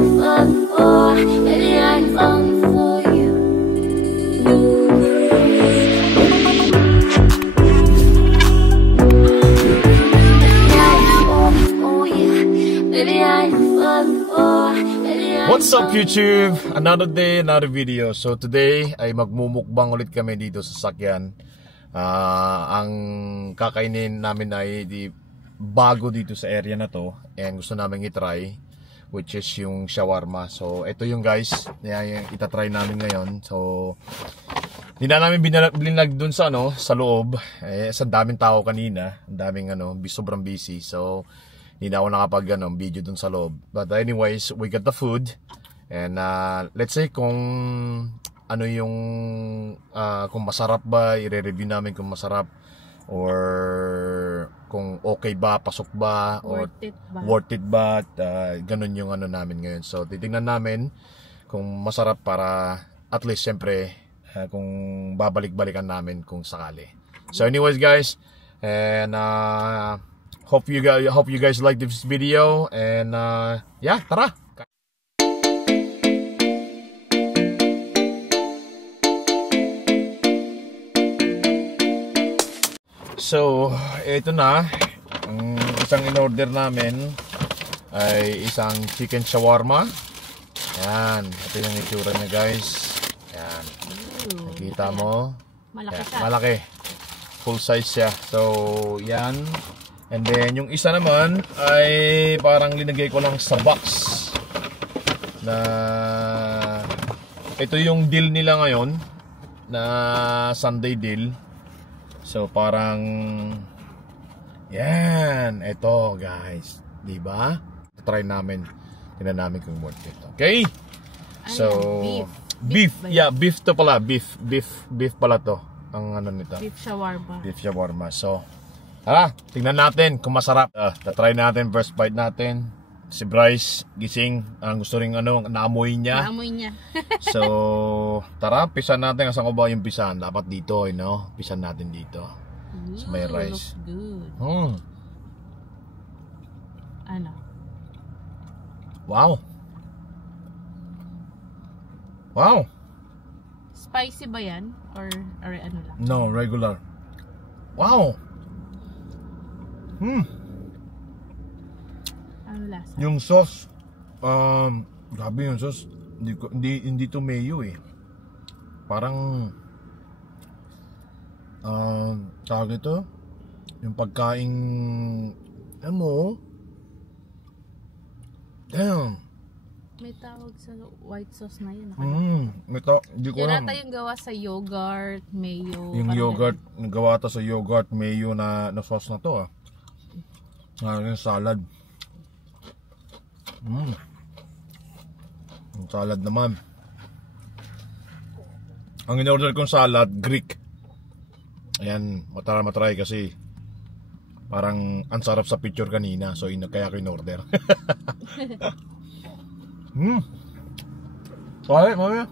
falling for, maybe I'm falling for you. What's up YouTube? Another day, another video. So today ay magmumukbang ulit kami dito sa sakyan. Ang kakainin namin ay bago dito sa area na to, and gusto namin i-try, which is yung shawarma. So ito yung guys, yung itatry namin ngayon. So hindi na namin binlag dun sa sa loob. Sa daming tao kanina, ang daming sobrang busy. So hindi na ako nakapag video dun sa loob. But anyways, we got the food. And let's say kung ano yung kung masarap ba, i-review namin kung masarap, or kung okay ba, pasok ba, or worth it ba, ganun yung namin ngayon. So titingnan namin kung masarap para at least syempre kung babalik-balikan namin kung sakali. So anyways guys, and hope you guys like this video, and yeah, tara. So ito na, ang isang in-order namin ay isang chicken shawarma. Yan, ito yung itsura niya guys. Yan, nakita mo, malaki, yan, malaki, full size siya. So yan. And then yung isa naman ay parang linagay ko lang sa box na ito yung deal nila ngayon na Sunday deal. So parang yan, ito guys, 'di ba? Try namin. Tingnan namin kung worth it. Okay? So beef. Yeah, beef to pala, beef pala to. Ang nito. Beef shawarma. Beef shawarma. So tingnan natin kung masarap. Try natin, first bite natin. Si Bryce gising, ang gusto ring naamoy niya. Naamoy niya. So tara, pisan natin. Asan ko ba yung pisan? Dapat dito, pisan natin dito. So may rice. Looks good. Ano? Wow. Wow. Spicy ba yan? Or ano lang? No, regular. Wow. Ano lasa? Yung sauce, grabe yung sauce. Hindi to mayo eh. Parang tawag ito, yung pagkaing damn. May tawag sa white sauce na yun. Hindi ko Yan alam. ata yung gawa sa yogurt, mayo. Yung yogurt, gawa ito sa yogurt, mayo na sauce na to yung salad. Yung salad naman. Ang in-order kong salad, Greek. Ayan, matry kasi parang ang sarap sa picture kanina. So kaya ko in-order. Okay, mami.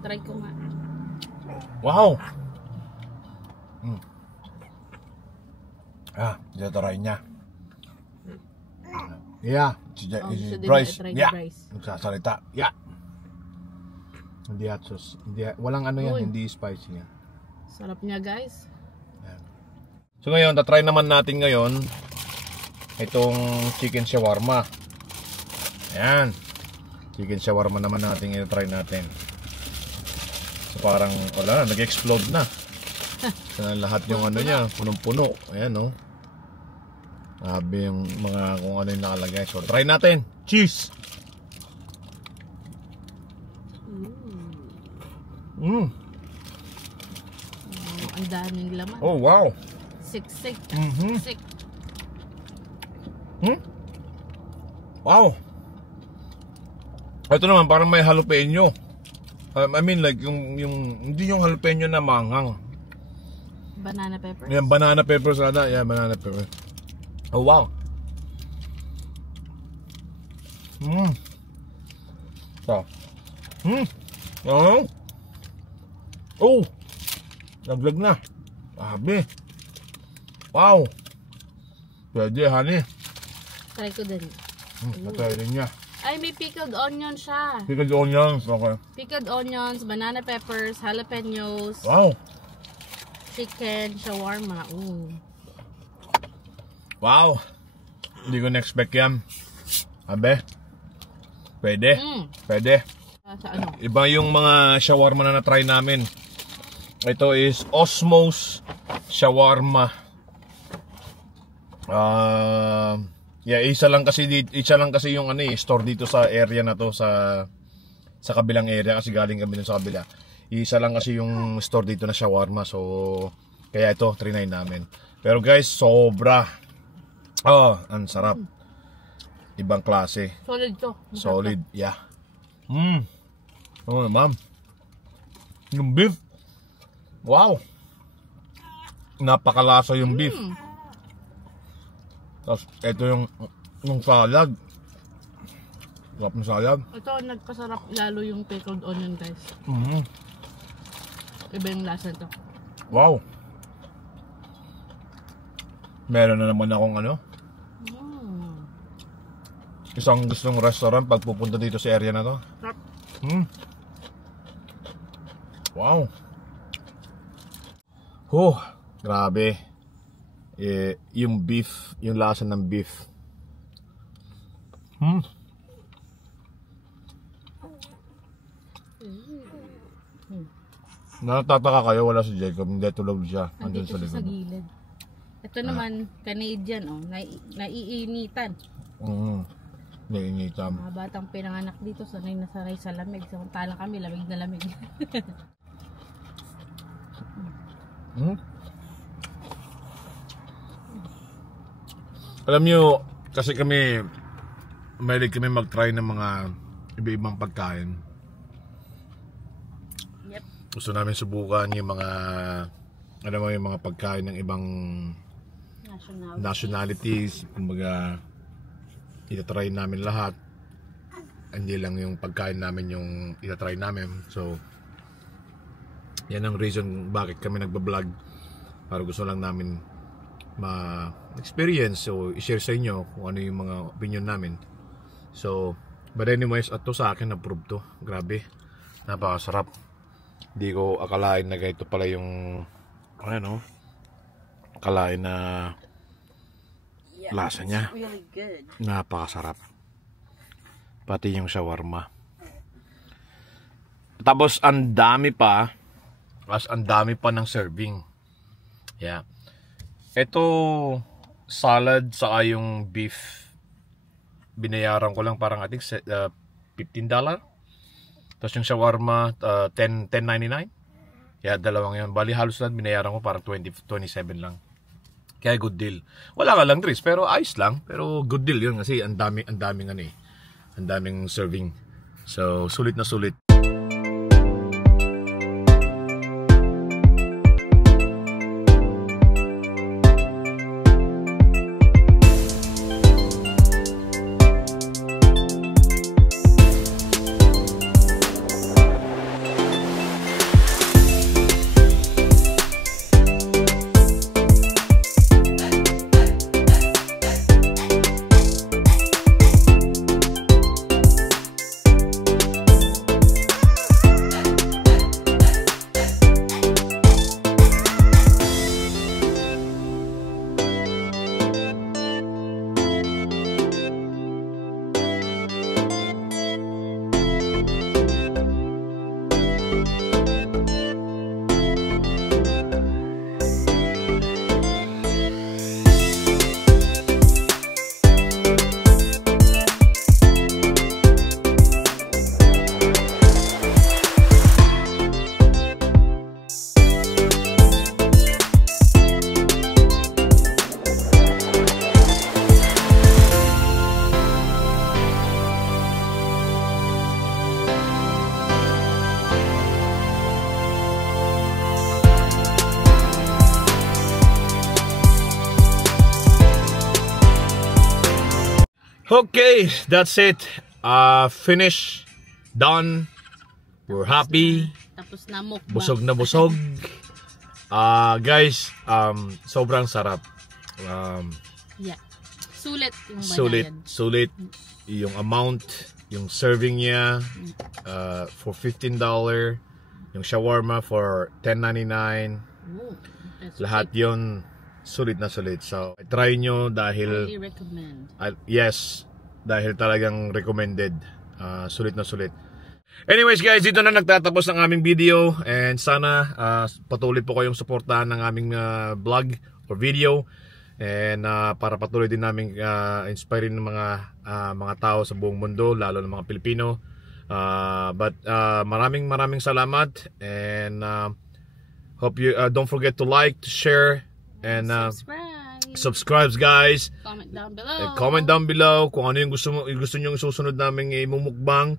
Try ko nga. Wow. Dito try niya. Yeah, si Bryce. Yeah, nagsasalita. Yeah. Hindi hot sauce. Walang hindi spicy niya. Sarap niya guys. Yeah. So ngayon, tatry naman natin ngayon itong chicken shawarma. Ayan. Chicken shawarma naman natin i-try natin. So parang wala, nag-explode na. So, lahat yung niya, punong-puno. Ayan Sabi yung mga kung ano yung nakalagay. So try natin. Cheese. Ang daming laman. Oh wow. Siksik. Sik. Wow. Ito naman parang may jalapeno. I mean like yung hindi yung jalapeno na manghang. Banana pepper. Yan, banana pepper sana. Yeah, banana pepper. Oh wow. So. Oh. Naglag na. Sabi. Wow. Pwede, honey. Try ko din. Natry rin niya. Ay, may pickled onion siya. Pickled onions, okay. Pickled onions, banana peppers, jalapenos, Wow. chicken, shawarma. Ooh. Wow. Hindi ko na-expect yan. Abe. Pwede. Pwede. Sa ano? Iba yung mga shawarma na na-try namin. Ito is Osmos Shawarma. Yeah, isa lang kasi yung ano store dito sa area na to, sa kabilang area kasi galing kami dun sa kabila. Isa lang kasi yung store dito na shawarma, so kaya ito trinay namin. Pero guys, sobra. Ang sarap. Ibang klase. Solid to. Solid, yeah. Oh, ma'am. Yung beef. Wow. Napakalasa yung beef. Tapos ito yung salad. Sarap ng salad. Ito nagpasarap lalo yung pickled onion, guys. Iba yung lasa nito. Wow. Meron na naman akong ano. Isang gustong restaurant pag pupunta dito sa area na to. Sarap. Wow. Grabe. Yung beef, yung lasa ng beef. Natataka kayo, wala si Jacob, hindi tulog siya. Andun Nandito siya sa gilid. Ito naman, Canadian, naiinitan. Nainitan. Mga batang pinanganak dito, sanay na sanay sa lamig. Samantalang kami, lamig na lamig. Alam nyo, kasi mahilig kami mag-try ng mga iba-ibang pagkain. Yep. Gusto namin subukan yung mga, yung mga pagkain ng ibang nationalities. Kumbaga, itatry namin lahat. Hindi lang yung pagkain namin yung itatry namin. So, yan ang reason bakit kami nagbablog. Para gusto lang namin ma-experience, so i-share sa inyo kung ano yung mga opinion namin. So, but anyways, at to sa akin approve to. Grabe, napakasarap. Hindi ko akalain na ganito pala yung akalain na lasa niya. Really good. Napakasarap. Pati yung shawarma. Tapos ang dami pa ng serving. Yeah. Ito salad saka yung beef, binayaran ko lang parang I think $15. Tapos yung shawarma $10.99. Yeah, dalawang yan. Bali halos lang binayaran ko parang 27 lang. Kaya good deal. Wala nga lang drinks pero ayos lang. Pero good deal yun kasi ang daming ang daming serving. So sulit na sulit. Okay, that's it. Finish. Done. We're happy. Tapos na mukbang. Busog na busog. Guys, sobrang sarap. Yeah. Sulit yung bayad. Sulit yung amount. yung serving niya for $15, yung shawarma for $10.99. Ooh, that's Lahat yon sulit na sulit. So try nyo dahil highly recommend. yes, dahil talagang recommended. Sulit na sulit. Anyways guys, dito na nagtatapos ang aming video, and sana patuloy po kayong suportahan ng aming vlog or video, and para patuloy din namin inspire ng mga tao sa buong mundo, lalo ng mga Pilipino. But maraming salamat, and hope you don't forget to like, to share, and subscribe guys. Comment down below. Comment down below kung ano yung gusto nyo susunod namin imumukbang.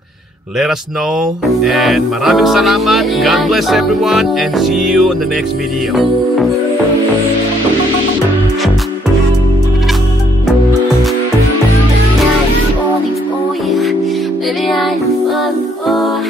Let us know, and maraming salamat. God bless everyone, and see you in the next video. Baby, I'm falling for you. Baby, I'm falling for